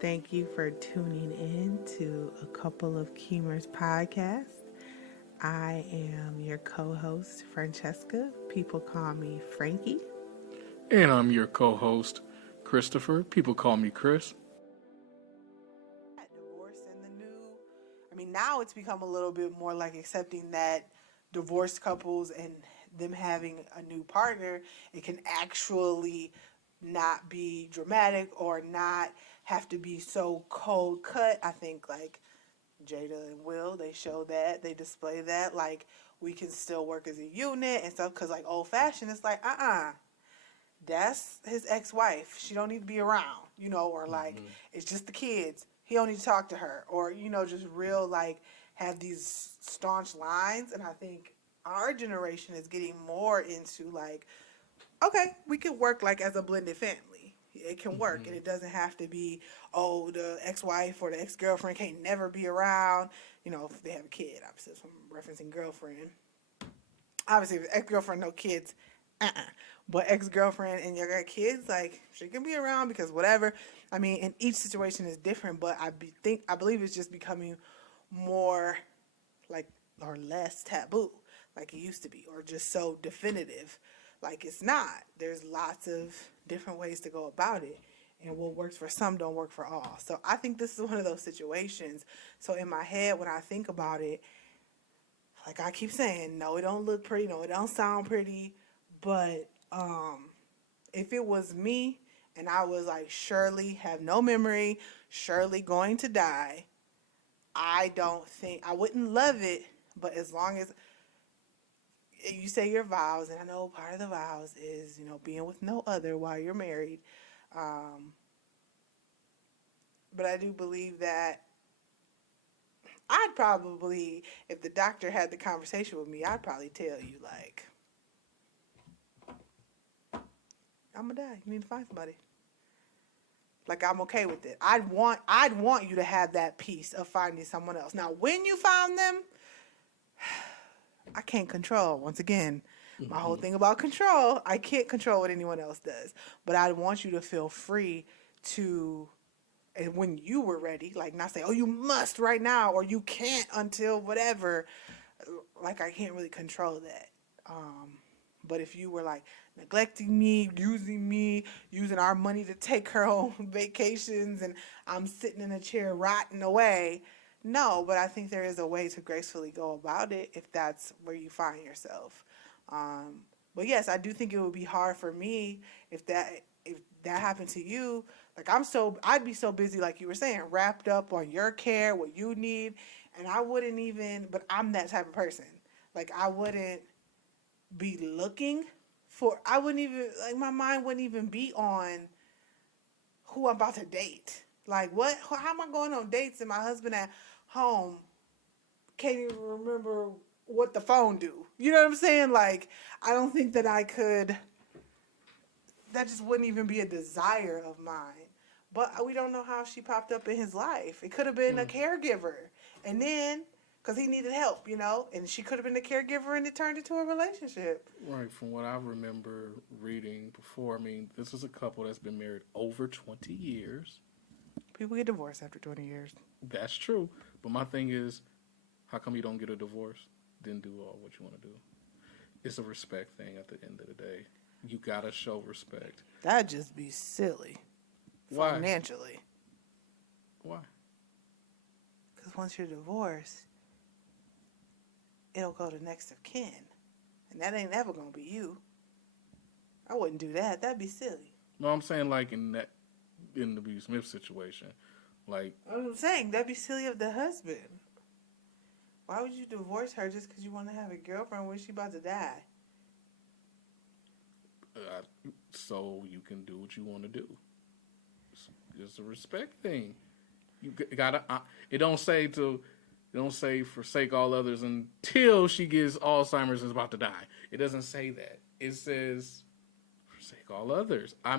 Thank you for tuning in to a couple of Keemers podcasts. I am your co-host, Francesca. People call me Frankie. And I'm your co host, Christopher. People call me Chris. Divorce and the new, now it's become a little bit more like accepting that divorced couples and them having a new partner, it can actually not be dramatic or not have to be so cold cut. I think like Jada and Will, they show that, they display that, like we can still work as a unit and stuff. Cause like old fashioned, it's like that's his ex-wife. She don't need to be around, or like it's just the kids. He don't need to talk to her, or just real like have these staunch lines. And I think our generation is getting more into like, okay, we can work like as a blended family. It can work, and it doesn't have to be, oh, the ex-wife or the ex-girlfriend can't never be around. If they have a kid, obviously, if I'm referencing girlfriend. Obviously, if ex-girlfriend no kids, but ex-girlfriend and you got kids, like she can be around because whatever. And each situation is different, but I believe it's just becoming more like or less taboo like it used to be, or just so definitive like it's not. There's lots of different ways to go about it, and what works for some don't work for all. So I think this is one of those situations. So in my head when I think about it, like I keep saying, no, it don't look pretty, no, it don't sound pretty, but if it was me and I was like surely have no memory, surely going to die, I don't think I wouldn't love it, but as long as you say your vows, and I know part of the vows is, being with no other while you're married. Um, but I do believe that I'd probably, if the doctor had the conversation with me, I'd probably tell you, like, I'm gonna die. You need to find somebody. Like I'm okay with it. I'd want you to have that piece of finding someone else. Now, when you found them, I can't control. Once again, my whole thing about control, I can't control what anyone else does. But I want you to feel free to, and when you were ready, like not say, oh, you must right now, or you can't until whatever. Like I can't really control that. But if you were like neglecting me, using our money to take her on vacations, and I'm sitting in a chair rotting away, no. But I think there is a way to gracefully go about it if that's where you find yourself. Um, but yes, I do think it would be hard for me if that happened to you. Like I'd be so busy, like you were saying, wrapped up on your care, what you need, and I wouldn't even. But I'm that type of person. Like I wouldn't be looking for. I wouldn't even like my mind wouldn't even be on who I'm about to date. Like what? How am I going on dates and my husband at home can't even remember what the phone do? You know what I'm saying? Like I don't think that I could. That just wouldn't even be a desire of mine. But we don't know how she popped up in his life. It could have been a caregiver, and then because he needed help, and she could have been a caregiver, and it turned into a relationship. Right, from what I remember reading before, this is a couple that's been married over 20 years. People get divorced after 20 years. That's true. But my thing is, how come you don't get a divorce? Then do all what you want to do. It's a respect thing at the end of the day. You gotta show respect. That'd just be silly. Why? Financially. Why? Because once you're divorced, it'll go to next of kin. And that ain't ever going to be you. I wouldn't do that. That'd be silly. No, I'm saying like in the B. Smith situation. Like I'm saying that'd be silly of the husband. Why would you divorce her just because you want to have a girlfriend when she's about to die? So you can do what you want to do. It's a respect thing. You gotta. It don't say forsake all others until she gets Alzheimer's and is about to die. It doesn't say that. It says forsake all others. I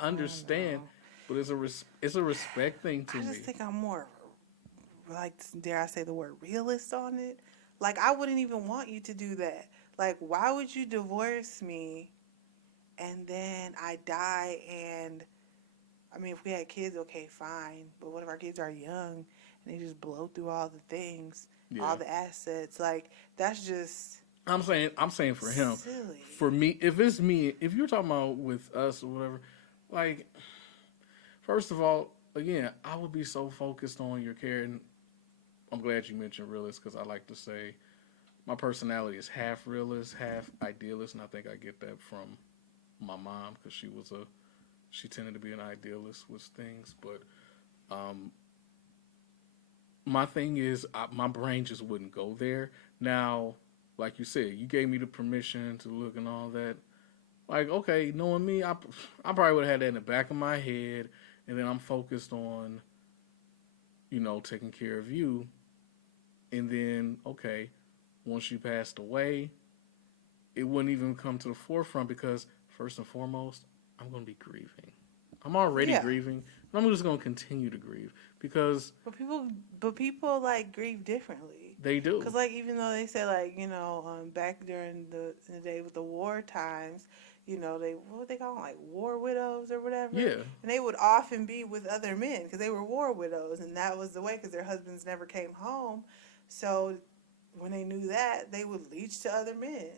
understand, but it's a respect thing to me. I just think I'm more, like, dare I say the word realist on it? Like, I wouldn't even want you to do that. Like, why would you divorce me and then I die and I mean, if we had kids, okay, fine. But what if our kids are young and they just blow through all the things, Yeah. all the assets? Like, that's just I'm saying for him, silly. for me, if it's me, if you're talking about with us or whatever, like, first of all, again, I would be so focused on your care, and I'm glad you mentioned realist because I like to say my personality is half realist, half idealist, and I think I get that from my mom because she tended to be an idealist with things, but um, my thing is my brain just wouldn't go there. Now, like you said, you gave me the permission to look and all that. Like, okay, knowing me, I probably would have had that in the back of my head, and then I'm focused on, taking care of you, and then okay, once you passed away, it wouldn't even come to the forefront because first and foremost, I'm going to be grieving. I'm already Yeah. grieving, and I'm just going to continue to grieve because But people like grieve differently. they Cause do. like even though they say like back during the day with the war times, they what would they call them, like war widows or whatever, Yeah, and they would often be with other men because they were war widows, and that was the way because their husbands never came home, so when they knew that they would leech to other men.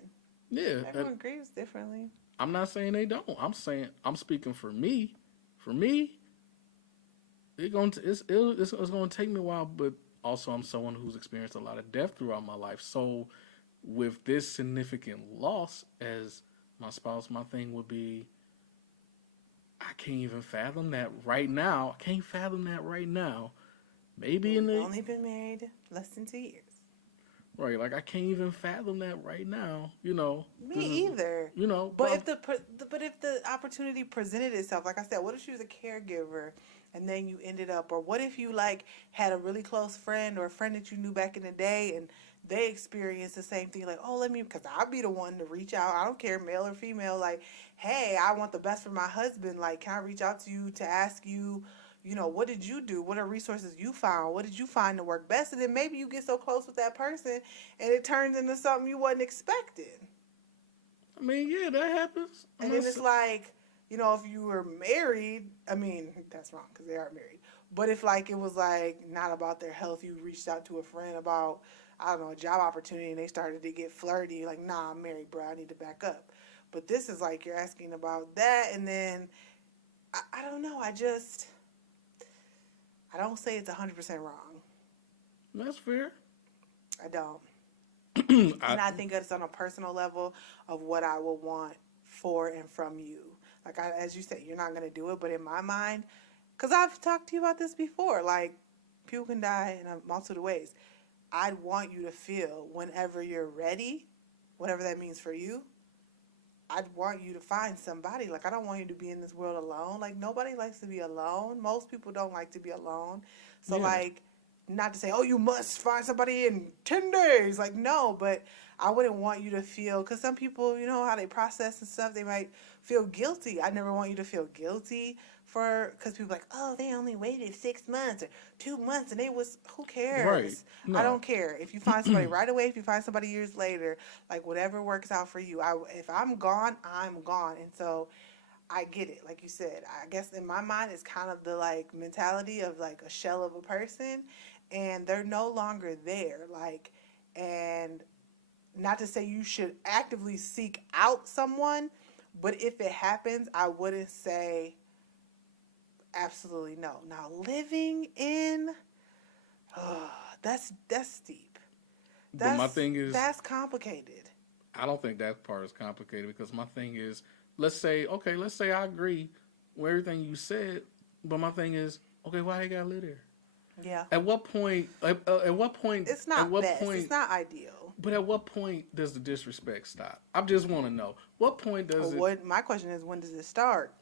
yeah. And Everyone grieves differently. I'm not saying they don't. I'm speaking for me. For me, it's going to take me a while, but also I'm someone who's experienced a lot of death throughout my life. So with this significant loss as my spouse, my thing would be I can't even fathom that right now. I can't fathom that right now. Maybe in We've the only been married less than 2 years. right, like I can't even fathom that right now. Me This is either. but But if the opportunity presented itself, like I said, what if she was a caregiver and then you ended up, or what if you like had a really close friend or a friend that you knew back in the day and they experienced the same thing, like, oh, let me, because I'll be the one to reach out. I don't care, male or female. Like, hey, I want the best for my husband. Like, can I reach out to you to ask you, what did you do? What are resources you found? What did you find to work best? And then maybe you get so close with that person and it turns into something you wasn't expecting. I mean, yeah, that happens. I'm And not. then it's like, if you were married, I mean, that's wrong because they are married. But if like it was like not about their health, you reached out to a friend about, I don't know, a job opportunity and they started to get flirty, like, nah, I'm married, bro, I need to back up. But this is like you're asking about that, and then I don't know. I don't say it's 100% wrong. That's fair. I don't. I, And I think it's on a personal level of what I will want for and from you. Like, as you say, you're not going to do it, but in my mind, because I've talked to you about this before, like, people can die in a multitude of ways. I'd want you to feel whenever you're ready, whatever that means for you, I'd want you to find somebody. Like, I don't want you to be in this world alone. Like, nobody likes to be alone. Most people don't like to be alone. So, yeah, like, not to say, oh, you must find somebody in 10 days. Like, no, but I wouldn't want you to feel, because some people, how they process and stuff, they might feel guilty. I never want you to feel guilty because people are like, oh, they only waited 6 months or 2 months and they was, who right. cares? I No, don't care. If you find somebody right away, if you find somebody years later, like whatever works out for you. If I'm gone, I'm gone. And so I get it. Like you said, I guess in my mind, it's kind of the like mentality of like a shell of a person and they're no longer there. Like, and not to say you should actively seek out someone, but if it happens, I wouldn't say absolutely no. Now, living in, oh, that's deep. but my That's thing is, that's complicated. I don't think that part is complicated because my thing is, let's say I agree with everything you said, but my thing is, okay, why they gotta live there? Yeah. At what point? At what point? It's At not what best. It's point? not ideal. But at what point does the disrespect stop? I just want to know. What point Well, does it? what my question is, when does it start?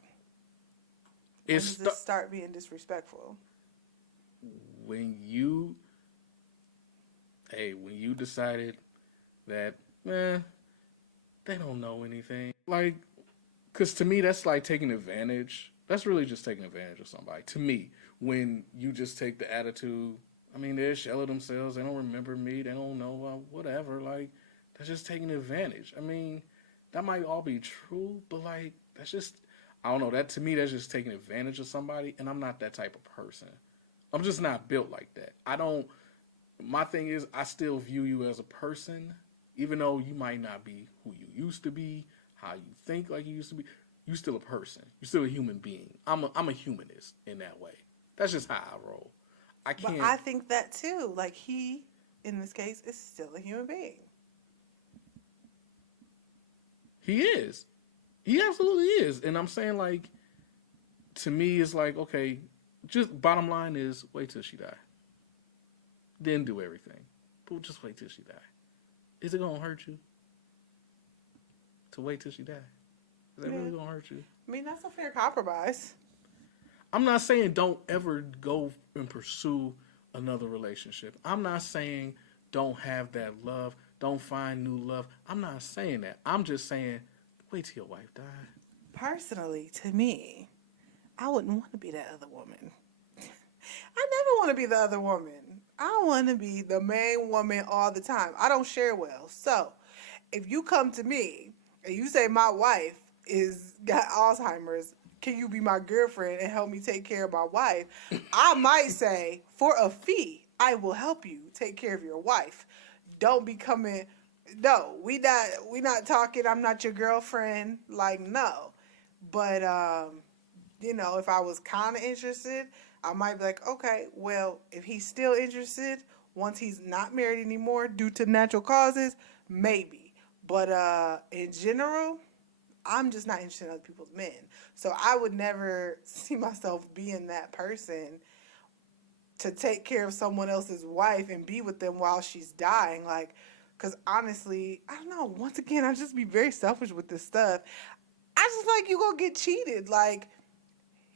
When does It's it start being disrespectful? when you, when you decided that, they don't know anything. Like, because to me, that's like taking advantage. That's really just taking advantage of somebody. To me, when you just take the attitude, I mean, they're a shell of themselves. They don't remember me. They don't know whatever. Like, that's just taking advantage. I mean, that might all be true, but like, that's just. I don't know. That to me, that's just taking advantage of somebody, and I'm not that type of person. I'm just not built like that. I don't. My thing is, I still view you as a person, even though you might not be who you used to be, how you think like you used to be. You still a person. You're still a human being. I'm a humanist in that way. That's just how I roll. I But can't. I think that too. Like he, in this case, is still a human being. He is. He absolutely is. And I'm saying like, to me, it's like okay. Just bottom line is wait till she die. Then do everything. But just wait till she die. Is it gonna hurt you to wait till she die? Is that Yeah. really gonna hurt you? I mean, that's a fair compromise. I'm not saying don't ever go and pursue another relationship. I'm not saying don't have that love, don't find new love. I'm not saying that. I'm just saying wait till your wife die. Personally, to me, I wouldn't want to be that other woman. I never want to be the other woman. I want to be the main woman all the time. I don't share well. So, if you come to me and you say my wife is got Alzheimer's, can you be my girlfriend and help me take care of my wife? I might say, for a fee, I will help you take care of your wife. Don't be coming. No, we not talking. I'm not your girlfriend. Like no, but if I was kind of interested, I might be like, okay, well, if he's still interested, once he's not married anymore due to natural causes, maybe. But in general, I'm just not interested in other people's men. So I would never see myself being that person to take care of someone else's wife and be with them while she's dying. Like, because honestly, I don't know. Once again, I just be very selfish with this stuff. I just like you gonna get cheated. Like,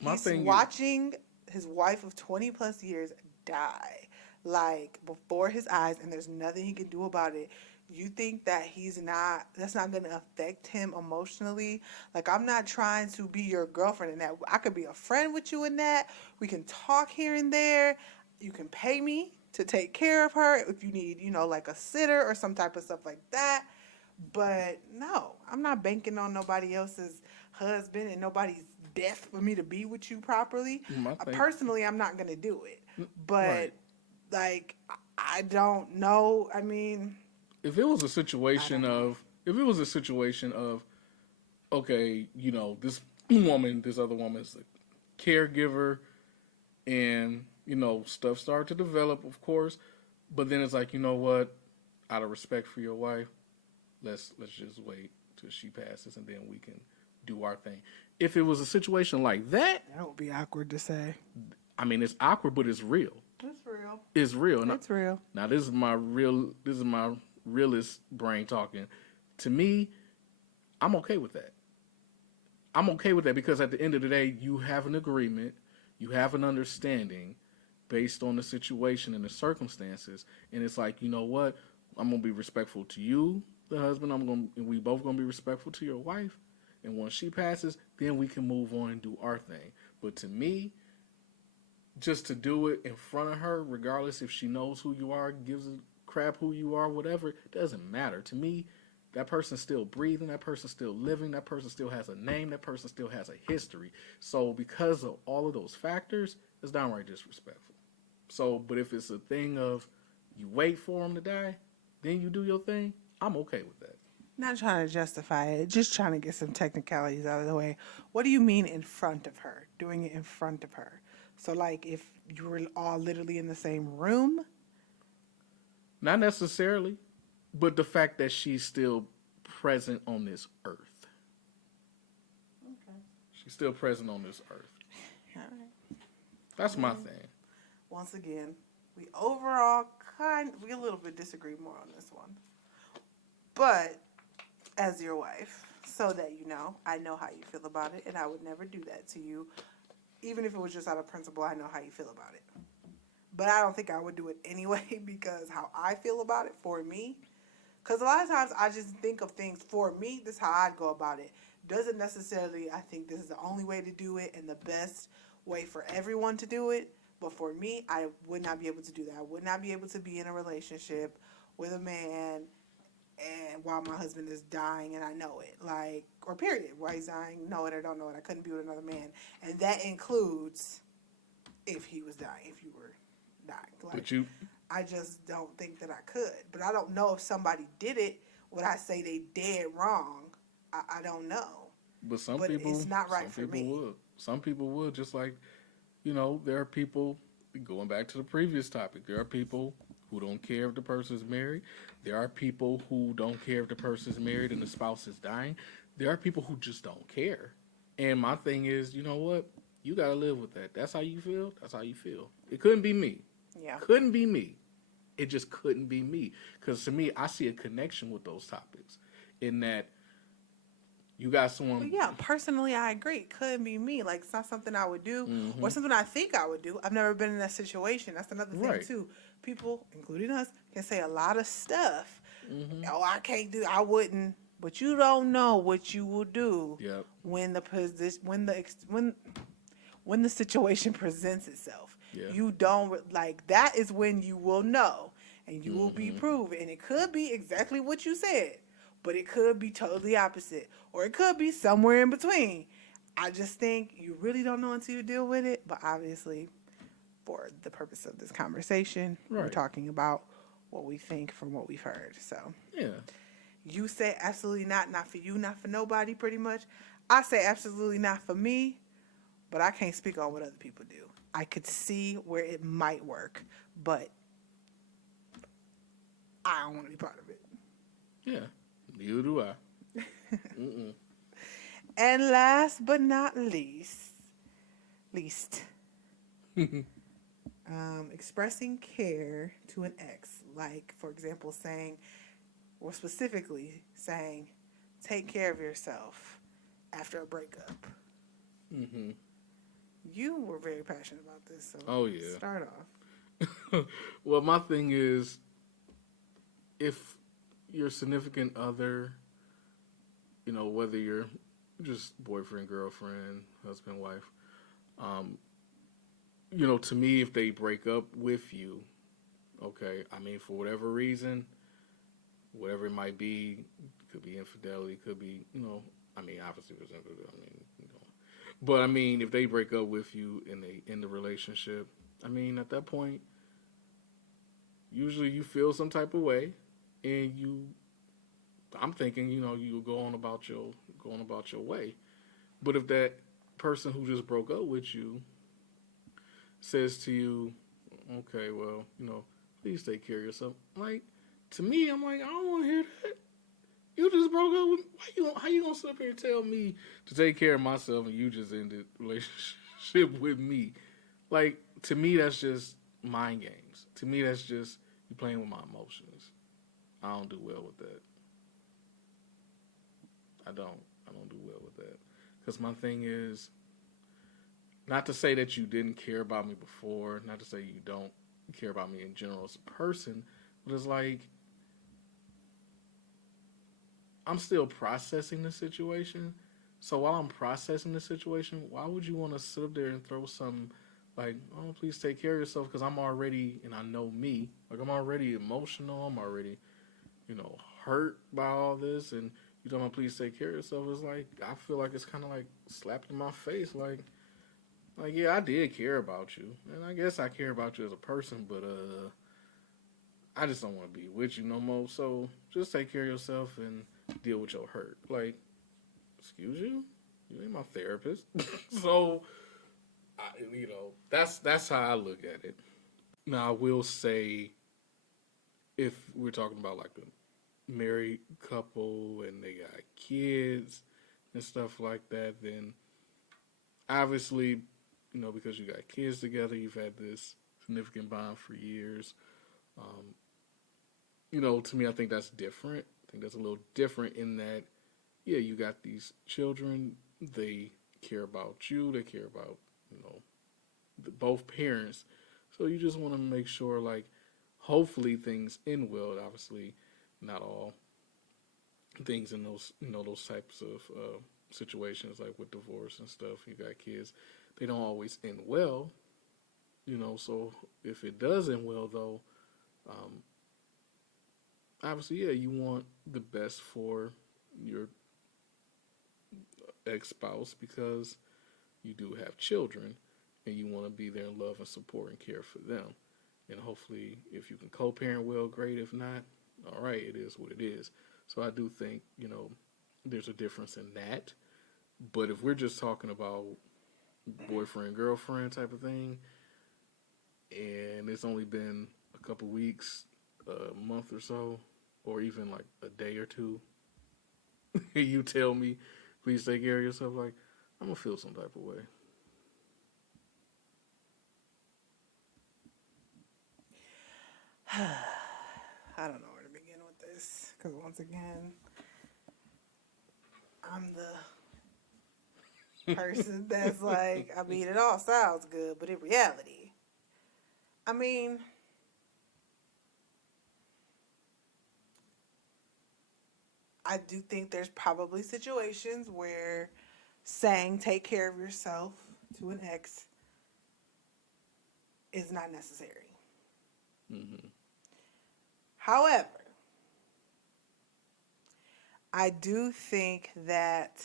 My he's thing is watching his wife of 20 plus years die, like, before his eyes, and there's nothing he can do about it. You think that that's not going to affect him emotionally? Like, I'm not trying to be your girlfriend in that. I could be a friend with you in that. We can talk here and there. You can pay me to take care of her if you need, like a sitter or some type of stuff like that. But no, I'm not banking on nobody else's husband and nobody's death for me to be with you properly. my thing. Personally, I'm not gonna do it. But Right. like, I don't know. I mean, If it was a I situation don't know. of if it was a situation of okay, this woman, this other woman is a caregiver, and stuff started to develop, of course, but then it's like what, out of respect for your wife, let's just wait till she passes and then we can do our thing. If it was a situation like that, That would be awkward to say. I mean it's awkward, but it's real. It's real. It's real. It's real. Now this is my realist brain talking. To me, I'm okay with that. I'm okay with that because at the end of the day, you have an agreement, you have an understanding based on the situation and the circumstances, and it's like, you know what? I'm gonna be respectful to you, the husband. And we both gonna be respectful to your wife. And once she passes, then we can move on and do our thing. But to me, just to do it in front of her, regardless if she knows who you are, gives a crap who you are, whatever, doesn't matter. To me, that person's still breathing, that person's still living, that person still has a name, that person still has a history. So because of all of those factors, it's downright disrespectful. So, but if it's a thing of you wait for him to die, then you do your thing, I'm okay with that. Not trying to justify it, just trying to get some technicalities out of the way. What do you mean in front of her? Doing it in front of her. So, like, if you were all literally in the same room? Not necessarily, but the fact that she's still present on this earth. Okay. She's still present on this earth. All right. That's my thing. Once again, we overall we a little bit disagree more on this one. But as your wife, so that you know, I know how you feel about it, and I would never do that to you. Even if it was just out of principle, I know how you feel about it. But I don't think I would do it anyway because how I feel about it for me. Because a lot of times I just think of things for me, this is how I'd go about it. Doesn't necessarily, I think this is the only way to do it and the best way for everyone to do it. But for me, I would not be able to do that. I would not be able to be in a relationship with a man and while my husband is dying and I know it, like, or period, while he's dying, know it or don't know it, I couldn't be with another man, and that includes if he was dying, if you were dying. Like, But you, I just don't think that I could. But I don't know if somebody did it. Would I say they dead wrong? I don't know. but But it's not right some for people me. would. Some people would. Just like, there are people. Going back to the previous topic, there are people who don't care if the person is married. There are people who don't care if the person is married and the spouse is dying. There are people who just don't care. And my thing is, you know what? You gotta live with that. That's how you feel. That's how you feel. It couldn't be me. Yeah. Couldn't be me. It just couldn't be me. Because to me, I see a connection with those topics. In that you got But someone. yeah, personally, I agree. It couldn't be me. Like, it's not something I would do or Mm-hmm. something I think I would do. I've never been in that situation. That's another thing, Right. too. People, including us, can say a lot of stuff. Mm-hmm. Oh, I can't do, I wouldn't. But you don't know what you will do Yep. when the position, when the situation presents itself. Yeah. You don't, like, that is when you will know and you will be Mm-hmm. proven. And it could be exactly what you said, but it could be totally opposite, or it could be somewhere in between. I just think you really don't know until you deal with it. But obviously, for the purpose of this conversation, we're Right. talking about what we think from what we've heard. So Yeah. you say absolutely not for you, not for nobody, pretty much. I say absolutely not for me, but I can't speak on what other people do. I could see where it might work, but I don't want to be part of it. Yeah. Neither do I. Mm-mm. And last but not least, expressing care to an ex, like, for example, saying, or specifically saying, take care of yourself after a breakup. Mm-hmm. You were very passionate about this, so Oh yeah. start off. Well, my thing is, if your significant other, whether you're just boyfriend, girlfriend, husband, wife, um, to me, if they break up with you, okay, I mean, for whatever reason, whatever it might be, could be infidelity, could be, I mean, obviously, there's infidelity, I mean, but I mean, if they break up with you and they end the relationship, I mean, at that point, usually you feel some type of way, and I'm thinking, you go on about your way. But if that person who just broke up with you says to you, okay, well, please take care of yourself. Like, to me, I'm like, I don't want to hear that. You just broke up with me. How you gonna sit up here and tell me to take care of myself and you just ended relationship with me? Like, to me, that's just mind games. To me, that's just you playing with my emotions. I don't do well with that. I don't. I don't do well with that. Because my thing is, not to say that you didn't care about me before, not to say you don't care about me in general as a person, but it's like, I'm still processing the situation. So while I'm processing the situation, why would you want to sit up there and throw some like, oh, please take care of yourself? Because I'm already, and I know me, like I'm already emotional. I'm already, hurt by all this, and you talking about please take care of yourself. It's like I feel like it's kind of like slapped in my face, like yeah, I did care about you, and I guess I care about you as a person, but I just don't want to be with you no more. So just take care of yourself and deal with your hurt. Like, excuse you, you ain't my therapist. So, that's how I look at it. Now, I will say, if we're talking about like a married couple and they got kids and stuff like that, then obviously, because you got kids together, you've had this significant bond for years. Um, to me, I think that's different. I think that's a little different in that, yeah, you got these children. They care about you. They care about, both parents. So you just want to make sure, like, hopefully things end well. Obviously, not all things in those types of situations, like with divorce and stuff. You got kids. They don't always end well. So if it does end well, though, um, obviously, yeah, you want the best for your ex spouse because you do have children and you want to be there and love and support and care for them. And hopefully, if you can co parent well, great. If not, all right, it is what it is. So I do think, there's a difference in that. But if we're just talking about boyfriend, girlfriend type of thing, and it's only been a couple weeks, a month or so, or even like a day or two, you tell me, please take care of yourself, like, I'm going to feel some type of way. I don't know where to begin with this because once again, I'm the person that's like, I mean, it all sounds good, but in reality, I mean, I do think there's probably situations where saying take care of yourself to an ex is not necessary. Mm-hmm. However, I do think that,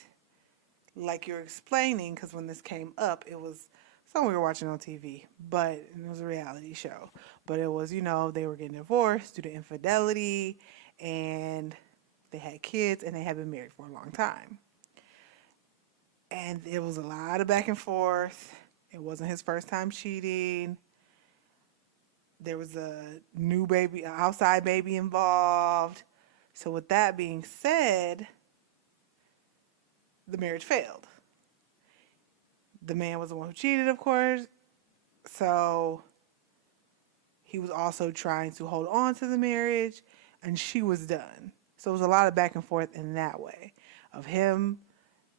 like you're explaining, because when this came up, it was something we were watching on TV, but it was a reality show. But it was, they were getting divorced due to infidelity, and they had kids, and they had been married for a long time. And it was a lot of back and forth. It wasn't his first time cheating. There was a new baby, an outside baby involved. So, with that being said, the marriage failed. The man was the one who cheated, of course. So, he was also trying to hold on to the marriage, and she was done. So, it was a lot of back and forth in that way of him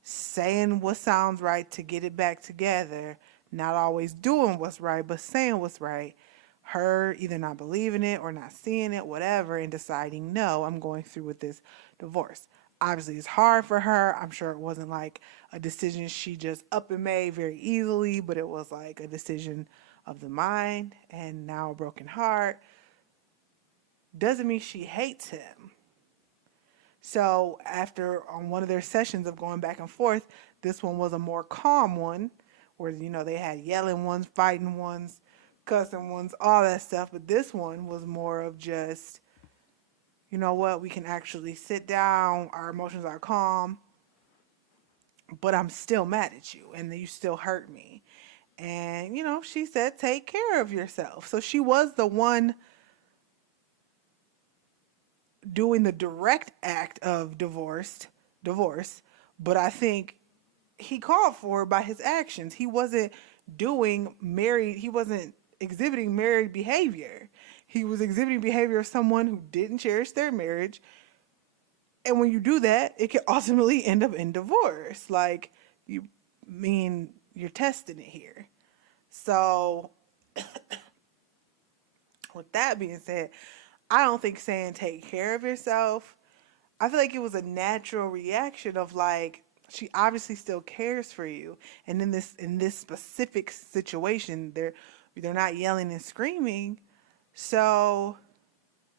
saying what sounds right to get it back together, not always doing what's right, but saying what's right. Her either not believing it or not seeing it, whatever, and deciding, no, I'm going through with this divorce. Obviously, it's hard for her. I'm sure it wasn't like a decision she just up and made very easily, but it was like a decision of the mind and now a broken heart. Doesn't mean she hates him. So after on one of their sessions of going back and forth, this one was a more calm one, where they had yelling ones, fighting ones, cussing ones, all that stuff. But this one was more of just, you know what, we can actually sit down, our emotions are calm, but I'm still mad at you, and you still hurt me. And she said, take care of yourself. So she was the one doing the direct act of divorce, but I think he called for by his actions. He wasn't he wasn't exhibiting married behavior. He was exhibiting behavior of someone who didn't cherish their marriage. And when you do that, it can ultimately end up in divorce. Like, you mean you're testing it here. So, with that being said, I don't think saying take care of yourself, I feel like it was a natural reaction of like, she obviously still cares for you, and in this specific situation, they're not yelling and screaming. So,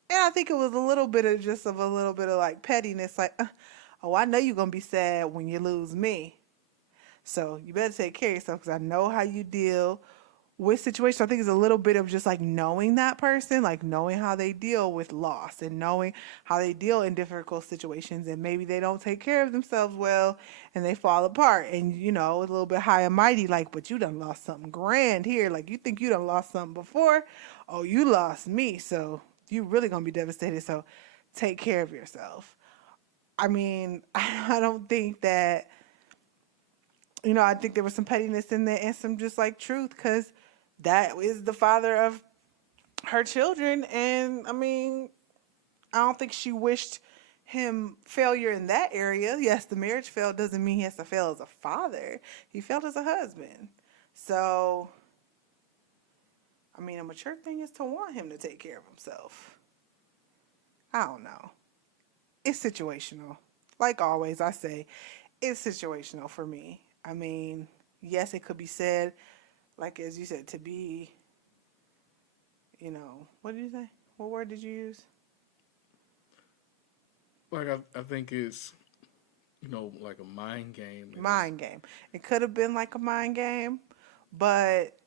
and I think it was a little bit of a little bit of like pettiness, like, oh, I know you're gonna be sad when you lose me, so you better take care of yourself because I know how you deal with situations. I think it's a little bit of just like knowing that person, like knowing how they deal with loss and knowing how they deal in difficult situations, and maybe they don't take care of themselves well and they fall apart, and a little bit high and mighty, like, but you done lost something grand here, like, you think you done lost something before, oh, you lost me, so you really gonna be devastated, so take care of yourself. I mean, I don't think that, I think there was some pettiness in there and some just like truth, because that is the father of her children. And I mean, I don't think she wished him failure in that area. Yes, the marriage failed doesn't mean he has to fail as a father. He failed as a husband. So, I mean, a mature thing is to want him to take care of himself. I don't know. It's situational. Like always, I say it's situational for me. I mean, yes, it could be said, like as you said, to be, what did you say? What word did you use? like I think it's like a mind game, and it's Mind game. It could have been like a mind game, but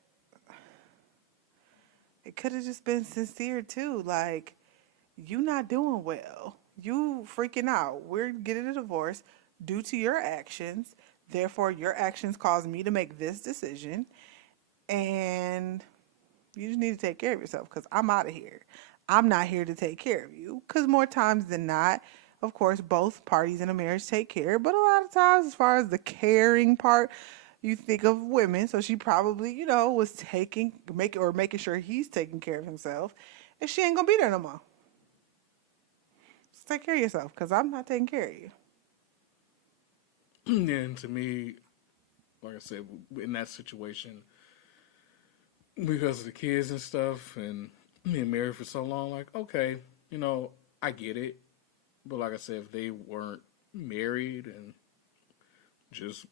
it could have just been sincere too. Like, you not doing well. You freaking out. We're getting a divorce due to your actions. Therefore, your actions caused me to make this decision. And you just need to take care of yourself because I'm out of here. I'm not here to take care of you because more times than not, of course, both parties in a marriage take care. But a lot of times, as far as the caring part, you think of women. So she probably, was making sure he's taking care of himself, and she ain't gonna be there no more. So take care of yourself because I'm not taking care of you. and to me, like I said, in that situation, because of the kids and stuff, and being married for so long, like okay, I get it, but like I said, if they weren't married and just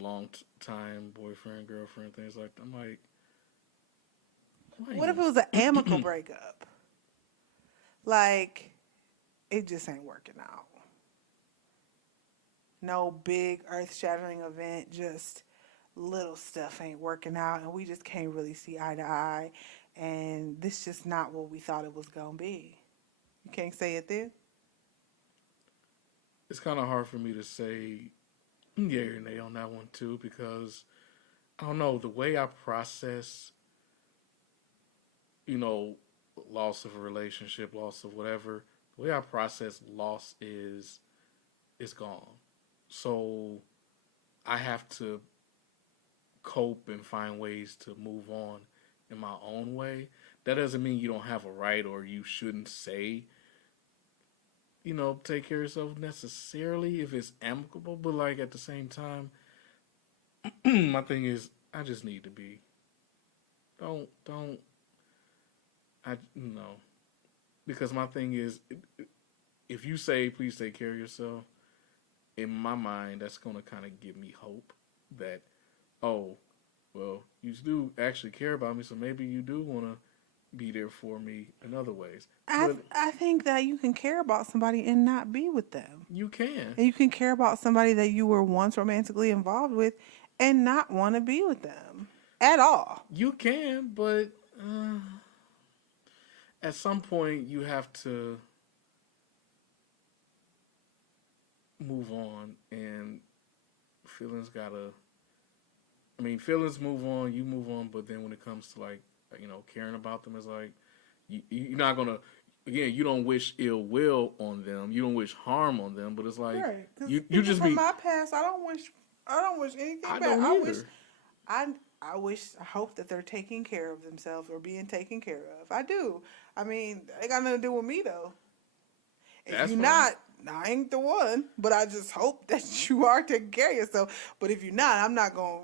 long time boyfriend girlfriend things like that, I'm like, why What if it you was an amicable breakup? Like, it just ain't working out. No big earth shattering event, just little stuff ain't working out, and we just can't really see eye to eye. And this just not what we thought it was gonna be. You can't say it then? it's kind of hard for me to say yeah or nay on that one too because I don't know the way I process you know loss of a relationship, loss of whatever. The way I process loss is it's gone. So I have to cope and find ways to move on in my own way. That doesn't mean you don't have a right or you shouldn't say, take care of yourself necessarily if it's amicable. But like at the same time, my thing is I just need to be. Don't because my thing is if you say please take care of yourself, in my mind that's gonna kind of give me hope that oh well you do actually care about me, so maybe you do want to be there for me in other ways. I But I think that you can care about somebody and not be with them. you can, And you can care about somebody that you were once romantically involved with and not want to be with them at all. but at some point you have to move on, and feelings gotta. I mean, feelings move on, you move on, but then when it comes to like caring about them, it's like you're not gonna. Again, you don't wish ill will on them. You don't wish harm on them, but it's like Right. Because you people just from be. my past, I don't wish anything I bad. don't either. I, I hope that they're taking care of themselves or being taken care of. I do. I mean, it got nothing to do with me though. If That's you're fine. not, I ain't the one. But I just hope that you are taking care of yourself. But if you're not, I'm not going.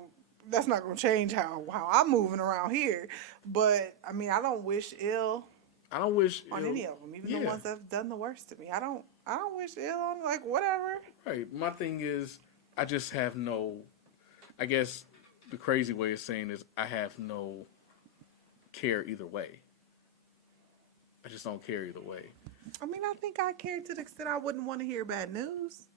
That's not going to change how I'm moving around here. But I mean, I don't wish ill I don't wish on ill. any of them, even the Yeah, ones that've done the worst to me. I don't wish ill on like whatever. right. My thing is, I just have no. I guess the crazy way of saying is, I have no care either way. I just don't care either way. I mean, I think I care to the extent I wouldn't want to hear bad news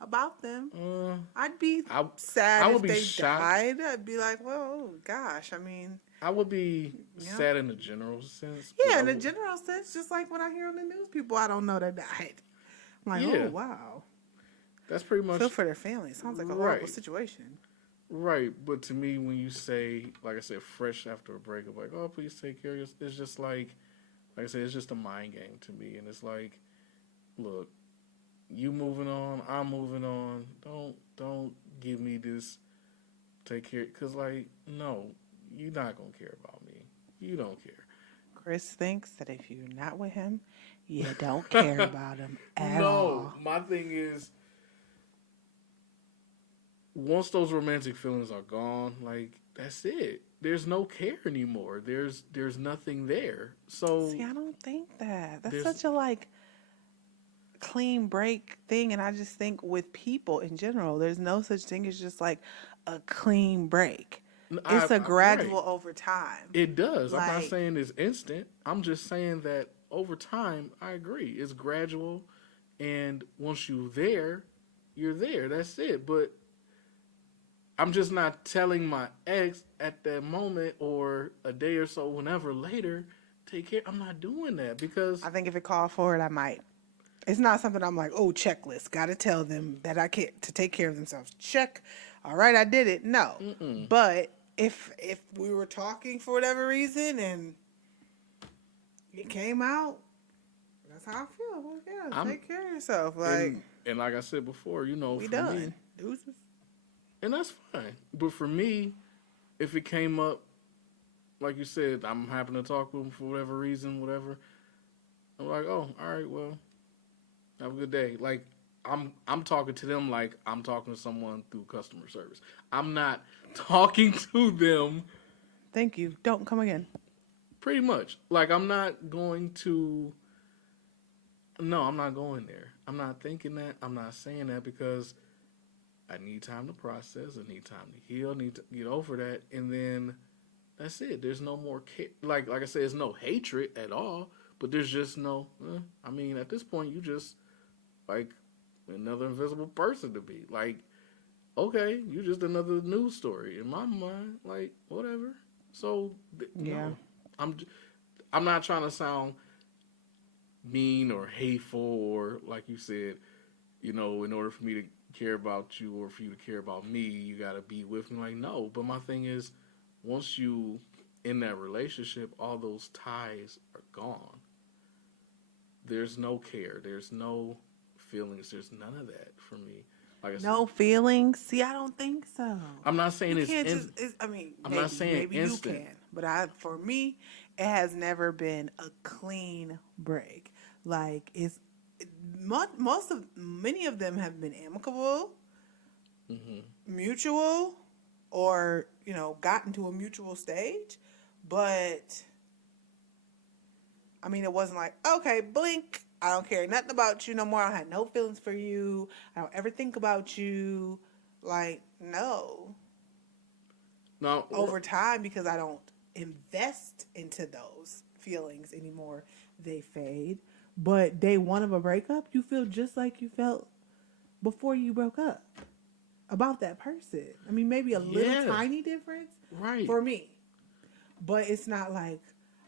about them. Uh, I'd be I sad I if would be they shocked. died. I'd be like, well, oh, gosh. I mean, I would be yeah. sad in a general sense, but Yeah, I in a would. general sense, just like when I hear on the news people I don't know that died. I'm like, oh, Yeah, wow. that's pretty Feel much for their family. It sounds like a horrible right. situation. Right, but to me, when you say, like I said, fresh after a breakup, like, oh, please take care of yourself, it's just like I said, it's just a mind game to me, and it's like, look, you moving on, I'm moving on. Don't give me this. Take care, cause like, no, you're not gonna care about me. You don't Chris thinks that if you're not with him, you don't care care. about him at No, all. my thing is, once those romantic feelings are gone, like that's it. There's no care anymore. There's nothing there. So See, I don't think that. That's there's such a clean break thing, and I just think with people in general there's no such thing as just like a clean break. It's a right. gradual over time. It does. I'm not Like, saying it's instant. I'm just saying that over time, I agree. It's gradual. And once you're there. That's it. But I'm just not telling my ex at that moment or a day or so, whenever later, take care. I'm not doing that because I think if it called for it, I might. It's not something I'm like, oh, checklist. Got to tell them that I can't to take care of themselves. Check. All right, I did it. No, mm-mm. but if we were talking for whatever reason and it came out, that's how I feel. Like, yeah, I'm take care of yourself. Like and like I said before, we for me, done. Deuces. and that's fine. But for me, if it came up, like you said, I'm happy to talk with him for whatever reason, whatever. I'm like, oh, all right, well, have a good day. Like I'm talking to them like I'm talking to someone through customer service. I'm not talking to them Thank you. Don't come again. pretty much. Like I'm not going to no, I'm not going there. I'm not thinking that. I'm not saying that because I need time to process. I need time to heal. I need to get over that, and then that's it. There's no more like I said, there's no hatred at all. But there's just no. I mean, at this point, you just like another invisible person to be. Like, okay, you just another news story in my mind. Like, whatever. So Yeah. no, I'm I'm not trying to sound mean or hateful or like you said, in order for me to care about you or for you to care about me, you got to be with me. Like, no. But my thing is, once you in that relationship, all those ties are gone. There's no care. There's no feelings. There's none of that for me. Like I said, No feelings. See, I don't think so. I'm not You saying can't just. I mean, I'm not maybe saying you instant. can, but for me, it has never been a clean break. Like many of them have been amicable, Hmm. mutual, or gotten to a mutual stage, but I mean, it wasn't like, okay, blink. I don't care nothing about you no more. I had no feelings for you. I don't ever think about you. Like, no. No, Over time, because I don't invest into those feelings anymore, they fade. But day one of a breakup, you feel just like you felt before you broke up about that person. I mean, maybe a little yeah, tiny difference right. for me. But it's not like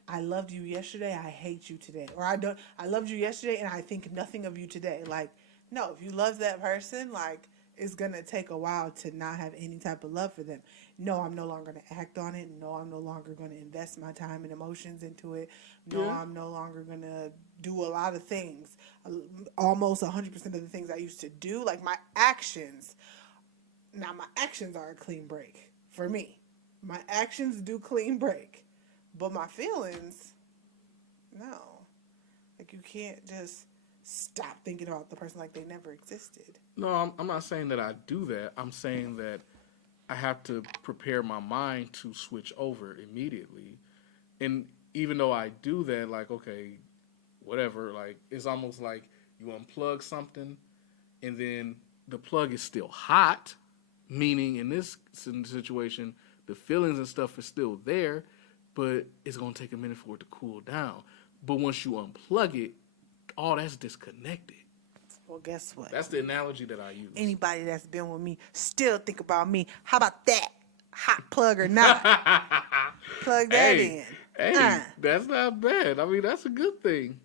I loved you yesterday, I hate you today. Or I loved you yesterday and I think nothing of you today. Like, no, if you love that person, like it's gonna take a while to not have any type of love for them. No, I'm no longer gonna act on it. No, I'm no longer gonna invest my time and emotions into it. No, Yeah, I'm no longer gonna do a lot of things. Almost 100% of the things I used to do, like my actions. Now my actions are a clean break for me. My actions do clean break. But my feelings, no. Like you can't just stop thinking about the person like they never existed. no, I'm not saying that I do that. I'm saying that I have to prepare my mind to switch over immediately. And even though I do that, like, okay, whatever, like, it's almost like you unplug something and then the plug is still hot, meaning in this situation, the feelings and stuff is still there, but it's going to take a minute for it to cool down. But once you unplug it, all that's disconnected. Well, guess what? That's the analogy that I use. Anybody that's been with me still think about me. How about that? Hot plug or not? Plug that hey, in. hey, that's not bad. I mean, that's a good thing.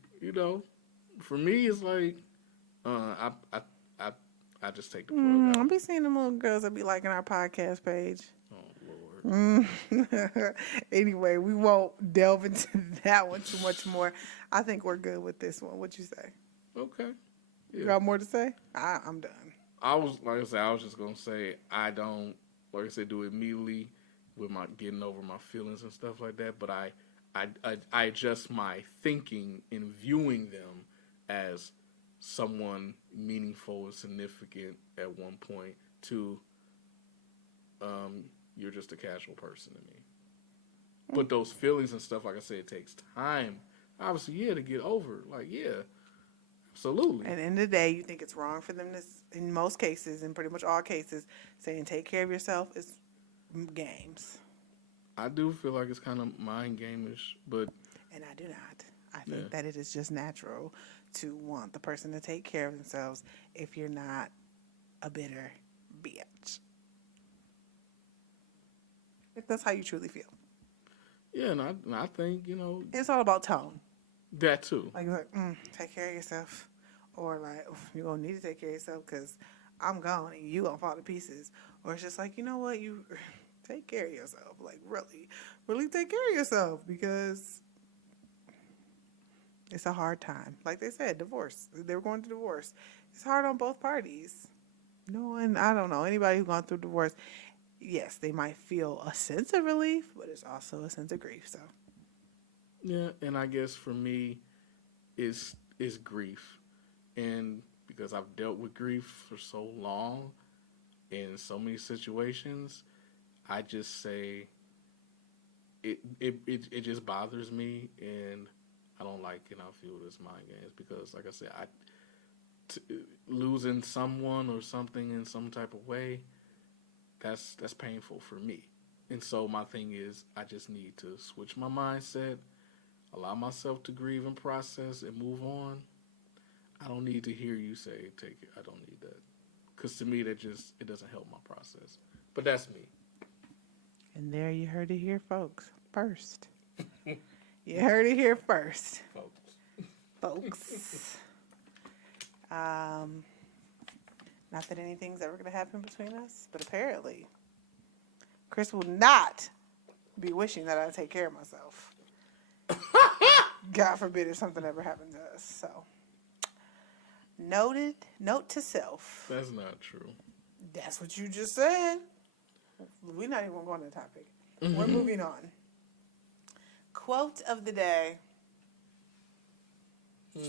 For me, it's like I I I just take the plug I'll out. be seeing them little girls that be liking our podcast page. Oh Lord. Anyway, we won't delve into that one too much more. I think we're good with this one. What you say? Okay. You Yeah. got more to say? I'm done. I was like I said, I was just gonna say I don't like I said do it immediately with my getting over my feelings and stuff like that, but I adjust my thinking in viewing them as someone meaningful and significant at one point to you're just a casual person to me. But those feelings and stuff, like I said, it takes time. Obviously, yeah, to get over. Like, yeah, absolutely. At the end of the day, you think it's wrong for them to, in most cases, in pretty much all cases, saying take care of yourself is games. I do feel like it's kind of mind gameish, but And I do not. I yeah, think that it is just natural to want the person to take care of themselves if you're not a bitter bitch. If that's how you truly feel. Yeah, and I think, It's all about tone. that too. Like, take care of yourself. Or like, you're going to need to take care of yourself because I'm gone and you going to fall to pieces. Or it's just like, you know what? You take care of yourself. Like, really, really take care of yourself because it's a hard time. Like they said, divorce. They were going to divorce. It's hard on both parties. No one, I don't know, anybody who's gone through divorce, yes, they might feel a sense of relief, but it's also a sense of grief. So, Yeah, and I guess for me, is grief, and because I've dealt with grief for so long in so many situations, I just say it just bothers me, and I don't like it. I feel this mind games because, like I said, t- losing someone or something in some type of way, that's painful for me. And so my thing is, I just need to switch my mindset, allow myself to grieve and process and move on. I don't need to hear you say take it. I don't need that because to me that just it doesn't help my process. But that's me, and there you heard it here, folks. First, you heard it here first, folks. folks. Um, Not that anything's ever going to happen between us, but apparently, Chris will not be wishing that I take care of myself. God forbid if something ever happened to us. So, note to self. That's not true. That's what you just said. We're not even going to the topic. We're moving on. Quote of the day. I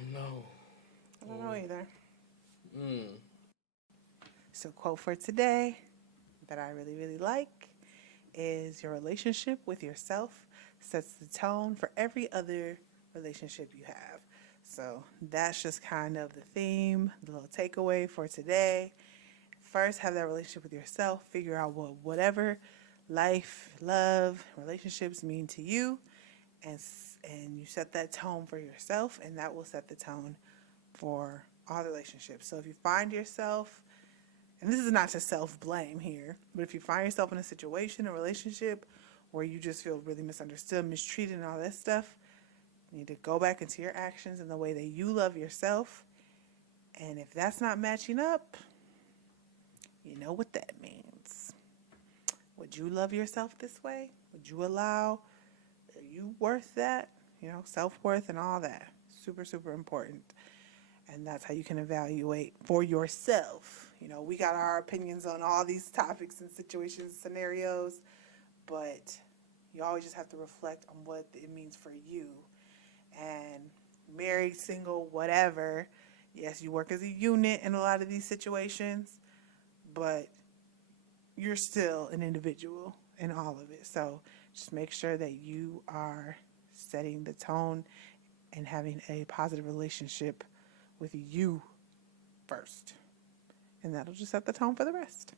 don't know. I don't know either. Mm. So, quote for today that I really, really like is your relationship with yourself sets the tone for every other relationship you have. So, that's just kind of the theme, the little takeaway for today. First, have that relationship with yourself. Figure out whatever life, love, relationships mean to you, and you set that tone for yourself, and that will set the tone for all the relationships. So if you find yourself, and this is not to self-blame here, but if you find yourself in a situation, a relationship where you just feel really misunderstood, mistreated, and all that stuff, you need to go back into your actions and the way that you love yourself. And if that's not matching up, you know what that means. Would you love yourself this way? Would you allow, are you worth that? Self-worth and all that. Super, super important. And that's how you can evaluate for yourself. We got our opinions on all these topics and situations, scenarios, but you always just have to reflect on what it means for you. And married, single, whatever, yes, you work as a unit in a lot of these situations, but you're still an individual in all of it. So just make sure that you are setting the tone and having a positive relationship with you first. And that'll just set the tone for the rest.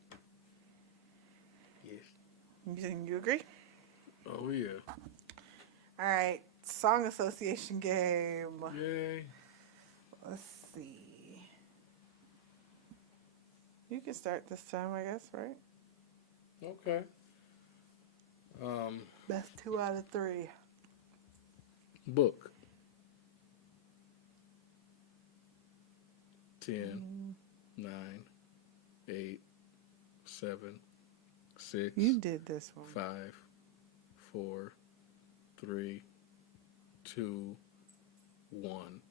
Yes. You agree? Oh yeah. All right. Song association game. Yay. Let's see. You can start this time, I guess, right? Okay. Best 2 out of 3. Book. 10, 9, 8, 7, 6. You did this one. 5, 4, 3, 2, 1.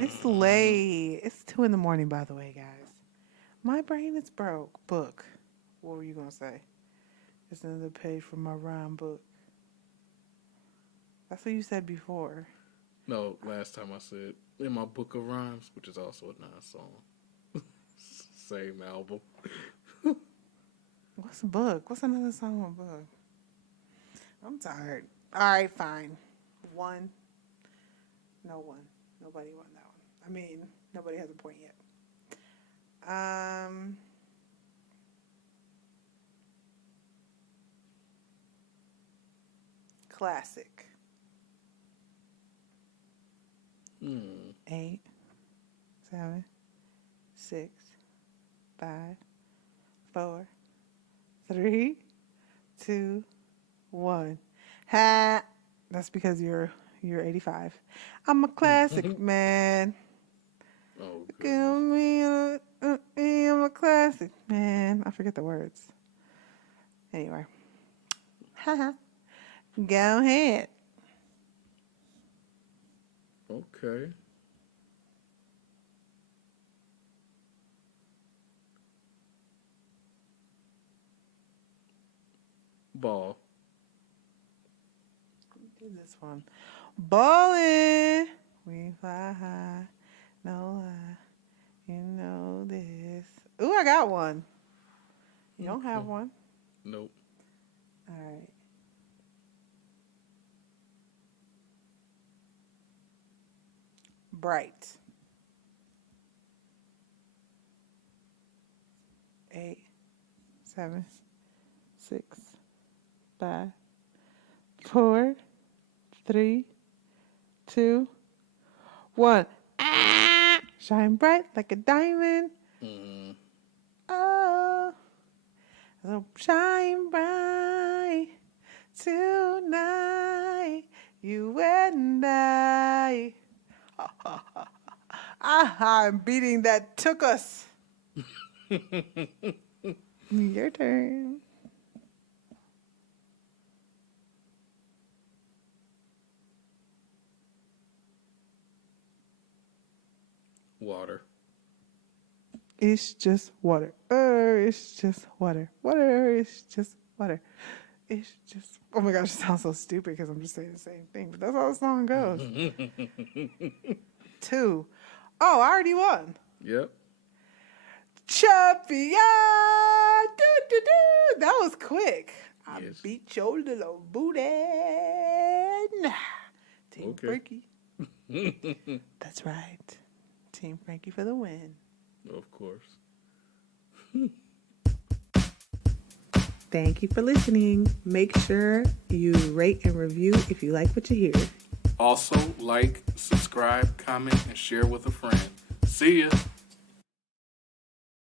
It's late. It's 2 in the morning, by the way, guys. My brain is broke. Book. What were you going to say? It's another page from my rhyme book. That's what you said before. No, last time I said in my book of rhymes, which is also a 9-song. Same album. What's a book? What's another song on book? I'm tired. All right, fine. 1. No one. Nobody won that one. I mean, nobody has a point yet. Classic. Hmm. 8, 7, 6, 5, 4, 3, 2, 1. Ha! That's because you're 85. I'm a classic man. Oh Look goodness. at me, I'm a classic man. I forget the words. Anyway. Haha. Go ahead. Okay. Ball. Do this one. Ballin'. We fly high. No lie. You know this. Ooh, I got one. You don't have Okay. one. Nope. All right. Bright. 8, 7, 6, 5, 4, 3, 2, 1. Ah! Shine bright like a diamond. Mm. Oh, so shine bright tonight, you and I. I'm beating that took us. Your turn. Water. It's just water. It's just water. Water. It's just water. It's just. Oh my gosh, it sounds so stupid because I'm just saying the same thing. But that's how the song goes. 2. Oh, I already won. Yep. Champion! Do. That was quick. I Yes. beat your little booty. Team Okay. Frankie. That's right. Team Frankie for the win. Of course. Thank you for listening. Make sure you rate and review if you like what you hear. Also, like, subscribe, comment, and share with a friend. See ya.